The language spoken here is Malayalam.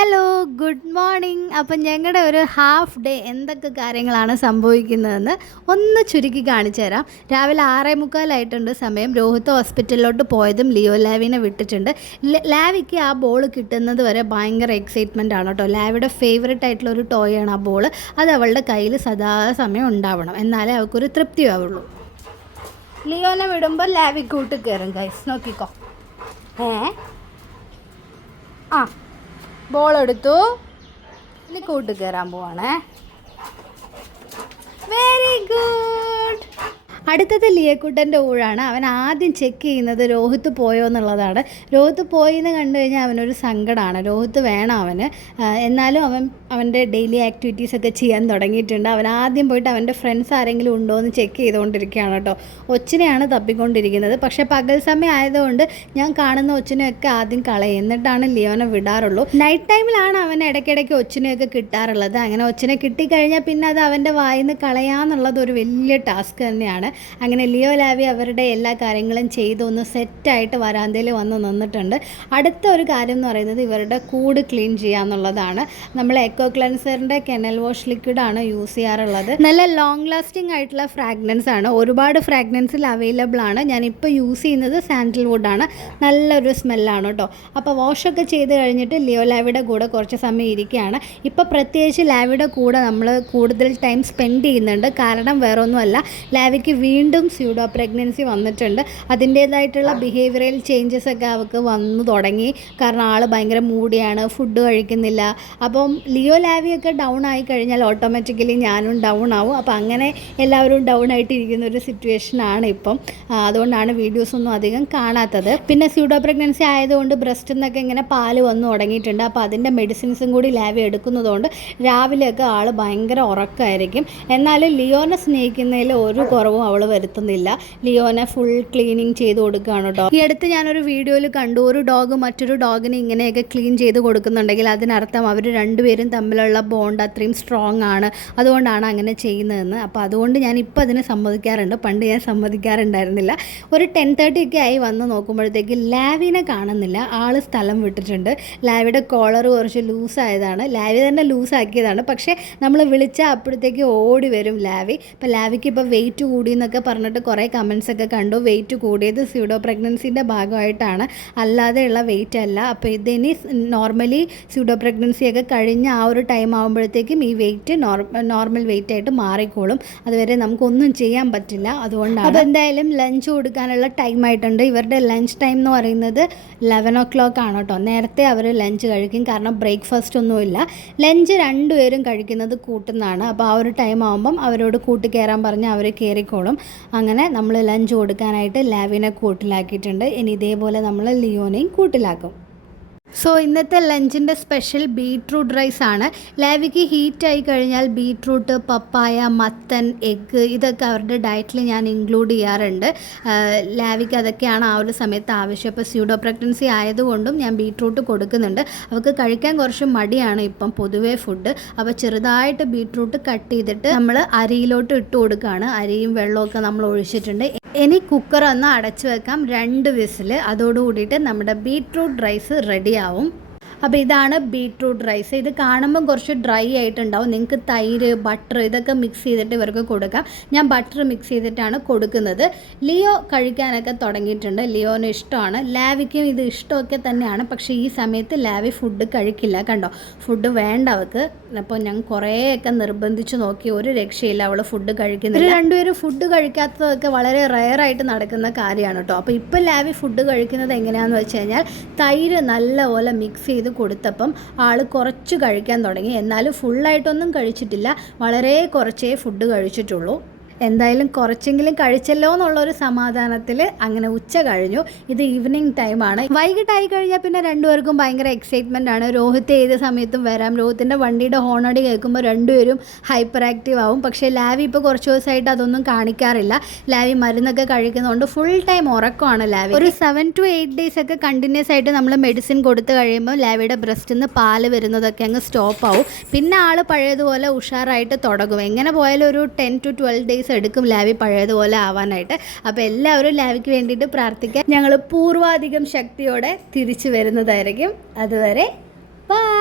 ഹലോ ഗുഡ് മോർണിംഗ് അപ്പം ഞങ്ങളുടെ ഒരു ഹാഫ് ഡേ എന്തൊക്കെ കാര്യങ്ങളാണ് സംഭവിക്കുന്നതെന്ന് ഒന്ന് ചുരുക്കി കാണിച്ചു തരാം. രാവിലെ ആറേ മുക്കാലായിട്ടുണ്ട് സമയം. രോഹിത് ഹോസ്പിറ്റലിലോട്ട് പോയതും ലിയോ ലാവിനെ വിട്ടിട്ടുണ്ട്. ലാവിക്ക് ആ ബോൾ കിട്ടുന്നത് വരെ ഭയങ്കര എക്സൈറ്റ്മെന്റ് ആണ് കേട്ടോ. ലാവിയുടെ ഫേവറേറ്റ് ആയിട്ടുള്ള ഒരു ടോയ് ആണ് ആ ബോൾ അത് അവളുടെ കയ്യിൽ സദാ സമയം ഉണ്ടാവണം. എന്നാലേ അവൾക്കൊരു തൃപ്തിയാവുള്ളൂ ലിയോനെ വിടുമ്പോൾ ലാവി കൂട്ട് കയറും ഗൈസ് നോക്കിക്കോ. ഏ? ആ. ബോൾ എടുത്തു. ഇനി കൂട്ട് കയറാൻ പോവാണേ. വെരി ഗുഡ് അടുത്തത് ലിയക്കുട്ടന്റെ ഊഴാണ്. അവൻ ആദ്യം ചെക്ക് ചെയ്യുന്നത് രോഹിത്ത് പോയോ എന്നുള്ളതാണ്. രോഹിത്ത് പോയി എന്ന് കണ്ടു കഴിഞ്ഞാൽ അവനൊരു സങ്കടമാണ് രോഹിത്ത് വേണം അവന്. എന്നാലും അവൻ അവന്റെ ഡെയിലി ആക്ടിവിറ്റീസ് ഒക്കെ ചെയ്യാൻ തുടങ്ങിയിട്ടുണ്ട്. അവൻ ആദ്യം പോയിട്ട് അവന്റെ ഫ്രണ്ട്സ് ആരെങ്കിലും ഉണ്ടോ എന്ന് ചെക്ക് ചെയ്തുകൊണ്ടിരിക്കുകയാണ് കേട്ടോ. ഒച്ചിനെയാണ് തപ്പിക്കൊണ്ടിരിക്കുന്നത്. പക്ഷേ പകൽ സമയം ആയതുകൊണ്ട് ഞാൻ കാണുന്ന ഒച്ചിനെയൊക്കെ ആദ്യം കളയും. എന്നിട്ടാണ് ലിയോനെ വിടാറുള്ളൂ. നൈറ്റ് ടൈമിലാണ് അവൻ ഇടയ്ക്കിടയ്ക്ക് ഒച്ചിനെയൊക്കെ കിട്ടാറുള്ളത്. അങ്ങനെ ഒച്ചിനെ കിട്ടിക്കഴിഞ്ഞാൽ പിന്നെ അത് അവന്റെ വായിൽ നിന്ന് കളയാന്നുള്ളത് ഒരു വലിയ ടാസ്ക് തന്നെയാണ്. അങ്ങനെ ലിയോ ലാവി അവരുടെ എല്ലാ കാര്യങ്ങളും ചെയ്തു ഒന്ന് സെറ്റായിട്ട് വരാന്തയിൽ വന്ന് നിന്നിട്ടുണ്ട്. അടുത്ത ഒരു കാര്യം എന്ന് പറയുന്നത് ഇവരുടെ കൂട് ക്ലീൻ ചെയ്യുക എന്നുള്ളതാണ് നമ്മൾ എക്കോ ക്ലൻസറിന്റെ കെനൽ വാഷ് ലിക്വിഡാണ് യൂസ് ചെയ്യാറുള്ളത്. നല്ല ലോങ് ലാസ്റ്റിംഗ് ആയിട്ടുള്ള ഫ്രാഗ്രൻസ് ആണ്. ഒരുപാട് ഫ്രാഗ്രൻസിൽ അവൈലബിൾ ആണ്. ഞാനിപ്പോൾ യൂസ് ചെയ്യുന്നത് സാൻഡൽവുഡ് ആണ്. നല്ലൊരു സ്മെല്ലാണ് കേട്ടോ. അപ്പോൾ വാഷൊക്കെ ചെയ്ത് കഴിഞ്ഞിട്ട് ലിയോ ലാവിയുടെ കൂടെ കുറച്ച് സമയം ഇരിക്കുകയാണ്. ഇപ്പോൾ പ്രത്യേകിച്ച് ലാവിയുടെ കൂടെ നമ്മൾ കൂടുതൽ ടൈം സ്പെൻഡ് ചെയ്യുന്നുണ്ട്. കാരണം വേറൊന്നുമല്ല. ലാവിക്ക് ലാവിക്ക് വീണ്ടും സ്യൂഡോ പ്രഗ്നൻസി വന്നിട്ടുണ്ട്. അതിന്റേതായിട്ടുള്ള ബിഹേവിയറൽ ചേഞ്ചസ് ഒക്കെ അവൾക്ക് വന്നു തുടങ്ങി. കാരണം ആൾ ഭയങ്കര മൂടിയാണ് ഫുഡ് കഴിക്കുന്നില്ല. അപ്പം ലിയോ ലാവിയൊക്കെ ഡൗൺ ആയി കഴിഞ്ഞാൽ ഓട്ടോമാറ്റിക്കലി ഞാനും ഡൗൺ ആവും. അപ്പോൾ അങ്ങനെ എല്ലാവരും ഡൗൺ ആയിട്ടിരിക്കുന്ന ഒരു സിറ്റുവേഷനാണ് ഇപ്പം. അതുകൊണ്ടാണ് വീഡിയോസ് ഒന്നും അധികം കാണാത്തത്. പിന്നെ സ്യൂഡോ പ്രഗ്നൻസി ആയതുകൊണ്ട് ബ്രസ്റ്റിൽ നിന്നൊക്കെ ഇങ്ങനെ പാൽ വന്നു തുടങ്ങിയിട്ടുണ്ട്. അപ്പോൾ അതിന്റെ മെഡിസിൻസും കൂടി ലാവി എടുക്കുന്നതുകൊണ്ട് രാവിലെയൊക്കെ ആൾ ഭയങ്കര ഉറക്കമായിരിക്കും എന്നാലും ലിയോനെ സ്നേഹിക്കുന്നതിൽ ഒരു കുറവും അവൾ വരുത്തുന്നില്ല. ലിയോനെ ഫുൾ ക്ലീനിങ് ചെയ്ത് കൊടുക്കുകയാണ് കേട്ടോ ഈ അടുത്ത് ഞാനൊരു വീഡിയോയിൽ കണ്ടു. ഒരു ഡോഗ് മറ്റൊരു ഡോഗിന് ഇങ്ങനെയൊക്കെ ക്ലീൻ ചെയ്ത് കൊടുക്കുന്നുണ്ടെങ്കിൽ അതിനർത്ഥം അവർ രണ്ടുപേരും തമ്മിലുള്ള ബോണ്ട് അത്രയും സ്ട്രോങ് ആണ്. അതുകൊണ്ടാണ് അങ്ങനെ ചെയ്യുന്നതെന്ന്. അപ്പോൾ അതുകൊണ്ട് ഞാൻ ഇപ്പോൾ അതിന് സമ്മതിക്കാറുണ്ട്. പണ്ട് ഞാൻ സമ്മതിക്കാറുണ്ടായിരുന്നില്ല. ഒരു ടെൻ തേർട്ടി ഒക്കെ ആയി വന്ന് നോക്കുമ്പോഴത്തേക്ക് ലാവിനെ കാണുന്നില്ല. ആൾ സ്ഥലം വിട്ടിട്ടുണ്ട്. ലാവിയുടെ കോളർ കുറച്ച് ലൂസായതാണ് ലാവി തന്നെ ലൂസാക്കിയതാണ് പക്ഷേ നമ്മൾ വിളിച്ചാൽ അപ്പോഴത്തേക്ക് ഓടി വരും ലാവി. ഇപ്പോൾ ലാവിക്ക് ഇപ്പോൾ വെയിറ്റ് കൂടി പറഞ്ഞിട്ട് കുറേ കമൻസ് ഒക്കെ കണ്ടു. വെയിറ്റ് കൂടിയത് സ്യൂഡോ പ്രഗ്നൻസിന്റെ ഭാഗമായിട്ടാണ്. അല്ലാതെയുള്ള വെയിറ്റ് അല്ല. അപ്പോൾ ഇതിനി നോർമലി സ്യൂഡോ പ്രഗ്നൻസി ഒക്കെ കഴിഞ്ഞ ആ ഒരു ടൈം ആകുമ്പോഴത്തേക്കും ഈ വെയിറ്റ് നോർമൽ വെയിറ്റ് ആയിട്ട് മാറിക്കോളും. അതുവരെ നമുക്കൊന്നും ചെയ്യാൻ പറ്റില്ല. അതുകൊണ്ടാണ് അപ്പോൾ എന്തായാലും ലഞ്ച് കൊടുക്കാനുള്ള ടൈം ആയിട്ടുണ്ട്. ഇവരുടെ ലഞ്ച് ടൈം എന്ന് പറയുന്നത് ലെവൻ ഒ ക്ലോക്ക് ആണ് കേട്ടോ. നേരത്തെ അവർ ലഞ്ച് കഴിക്കും. കാരണം ബ്രേക്ക്ഫാസ്റ്റ് ഒന്നുമില്ല. ലഞ്ച് രണ്ടുപേരും കഴിക്കുന്നത് കൂട്ടുന്നതാണ്. അപ്പോൾ ആ ഒരു ടൈം ആകുമ്പം അവരോട് കൂട്ടി കയറാൻ പറഞ്ഞ് അവർ കയറിക്കോളും അങ്ങനെ നമ്മൾ ലഞ്ച് കൊടുക്കാനായിട്ട് ലാവിനെ കൂട്ടിലാക്കിയിട്ടുണ്ട്. ഇനി ഇതേപോലെ നമ്മൾ ലിയോനെയും കൂട്ടിലാക്കും. സോ ഇന്നത്തെ ലഞ്ചിന്റെ സ്പെഷ്യൽ ബീട്രൂട്ട് റൈസ് ആണ്. ലാവിക്ക് ഹീറ്റായി കഴിഞ്ഞാൽ ബീട്രൂട്ട് പപ്പായ മത്തൻ എഗ്ഗ് ഇതൊക്കെ അവരുടെ ഡയറ്റിൽ ഞാൻ ഇൻക്ലൂഡ് ചെയ്യാറുണ്ട്. ലാവിക്ക് അതൊക്കെയാണ് ആ ഒരു സമയത്ത് ആവശ്യം. അപ്പോൾ സ്യൂഡോ പ്രഗ്നൻസി ആയതുകൊണ്ടും ഞാൻ ബീട്രൂട്ട് കൊടുക്കുന്നുണ്ട്. അവർക്ക് കഴിക്കാൻ കുറച്ച് മടിയാണ് ഇപ്പം പൊതുവേ ഫുഡ് അപ്പോൾ ചെറുതായിട്ട് ബീട്രൂട്ട് കട്ട് ചെയ്തിട്ട് നമ്മൾ അരിയിലോട്ട് ഇട്ട് കൊടുക്കുകയാണ് അരിയും വെള്ളമൊക്കെ നമ്മൾ ഒഴിച്ചിട്ടുണ്ട്. ഇനി കുക്കർ ഒന്ന് അടച്ചു വെക്കാം. രണ്ട് വിസിൽ അതോടുകൂടിയിട്ട് നമ്മുടെ ബീറ്റ്റൂട്ട് റൈസ് റെഡിയാവും അപ്പോൾ ഇതാണ് ബീട്രൂട്ട് റൈസ്. ഇത് കാണുമ്പോൾ കുറച്ച് ഡ്രൈ ആയിട്ടുണ്ടാവും. നിങ്ങൾക്ക് തൈര് ബട്ടർ ഇതൊക്കെ മിക്സ് ചെയ്തിട്ട് ഇവർക്ക് കൊടുക്കാം. ഞാൻ ബട്ടർ മിക്സ് ചെയ്തിട്ടാണ് കൊടുക്കുന്നത്. ലിയോ കഴിക്കാനൊക്കെ തുടങ്ങിയിട്ടുണ്ട്. ലിയോന് ഇഷ്ടമാണ്. ലാവിക്കും ഇത് ഇഷ്ടമൊക്കെ തന്നെയാണ്. പക്ഷേ ഈ സമയത്ത് ലാവി ഫുഡ് കഴിക്കില്ല. കണ്ടോ? ഫുഡ് വേണ്ട അവൾക്ക് അപ്പോൾ ഞാൻ കുറേയൊക്കെ നിർബന്ധിച്ച് നോക്കി ഒരു രക്ഷയില്ല അവൾ ഫുഡ് കഴിക്കുന്നില്ല. രണ്ടുപേരും ഫുഡ് കഴിക്കാത്തതൊക്കെ വളരെ റയറായിട്ട് നടക്കുന്ന കാര്യമാണ് കേട്ടോ. അപ്പോൾ ഇപ്പോൾ ലാവി ഫുഡ് കഴിക്കുന്നത് എങ്ങനെയാണെന്ന് വെച്ച് കഴിഞ്ഞാൽ തൈര് നല്ലപോലെ മിക്സ് ചെയ്ത് കൊടുത്തപ്പം ആൾ കുറച്ച് കഴിക്കാൻ തുടങ്ങി. എന്നാലും ഫുള്ളായിട്ടൊന്നും കഴിച്ചിട്ടില്ല. വളരെ കുറച്ചേ ഫുഡ് കഴിച്ചിട്ടുള്ളൂ. എന്തായാലും കുറച്ചെങ്കിലും കഴിച്ചല്ലോ എന്നുള്ള ഒരു സമാധാനത്തിൽ അങ്ങനെ ഉച്ച കഴിഞ്ഞു. ഇത് ഈവനിങ് ടൈമാണ് വൈകിട്ടായി കഴിഞ്ഞാൽ പിന്നെ രണ്ടുപേർക്കും ഭയങ്കര എക്സൈറ്റ്മെന്റ് ആണ്. രോഹിത്ത് ഏത് സമയത്തും വരാം. രോഹിത്തിന്റെ വണ്ടിയുടെ ഹോണടി കേൾക്കുമ്പോൾ രണ്ടുപേരും ഹൈപ്പർ ആക്റ്റീവ് ആവും. പക്ഷേ ലാവി ഇപ്പോൾ കുറച്ച് ദിവസമായിട്ട് അതൊന്നും കാണിക്കാറില്ല. ലാവി മരുന്നൊക്കെ കഴിക്കുന്നതുകൊണ്ട് ഫുൾ ടൈം ഉറക്കമാണ് ലാവി. ഒരു സെവൻ ടു എയ്റ്റ് ഡേയ്സ് ഒക്കെ കണ്ടിന്യൂസ് ആയിട്ട് നമ്മൾ മെഡിസിൻ കൊടുത്തു കഴിയുമ്പോൾ ലാവിയുടെ ബ്രസ്റ്റിൽ നിന്ന് പാൽ വരുന്നതൊക്കെ അങ്ങ് സ്റ്റോപ്പ് ആവും. പിന്നെ ആൾ പഴയതുപോലെ ഉഷാറായിട്ട് തുടങ്ങും. എങ്ങനെ പോയാലും ഒരു ടെൻ ടു ട്വൽവ് ഡേയ്സ് എടുക്കും ലാവി പഴയതുപോലെ ആവാനായിട്ട്. അപ്പോൾ എല്ലാവരും ലാവിക്ക് വേണ്ടിയിട്ട് പ്രാർത്ഥിക്കാൻ ഞങ്ങൾ പൂർവാധികം ശക്തിയോടെ തിരിച്ചു വരുന്നതായിരിക്കും. അതുവരെ ബൈ.